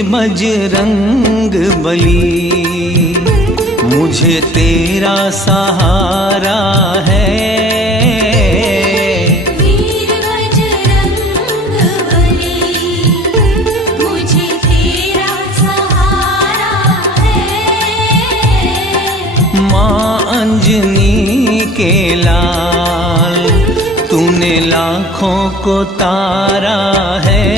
वीर बजरंग बली, मुझे तेरा सहारा है। वीर बजरंग बली, मुझे तेरा सहारा है। माँ अंजनी के लाल, तूने लाखों को तारा है।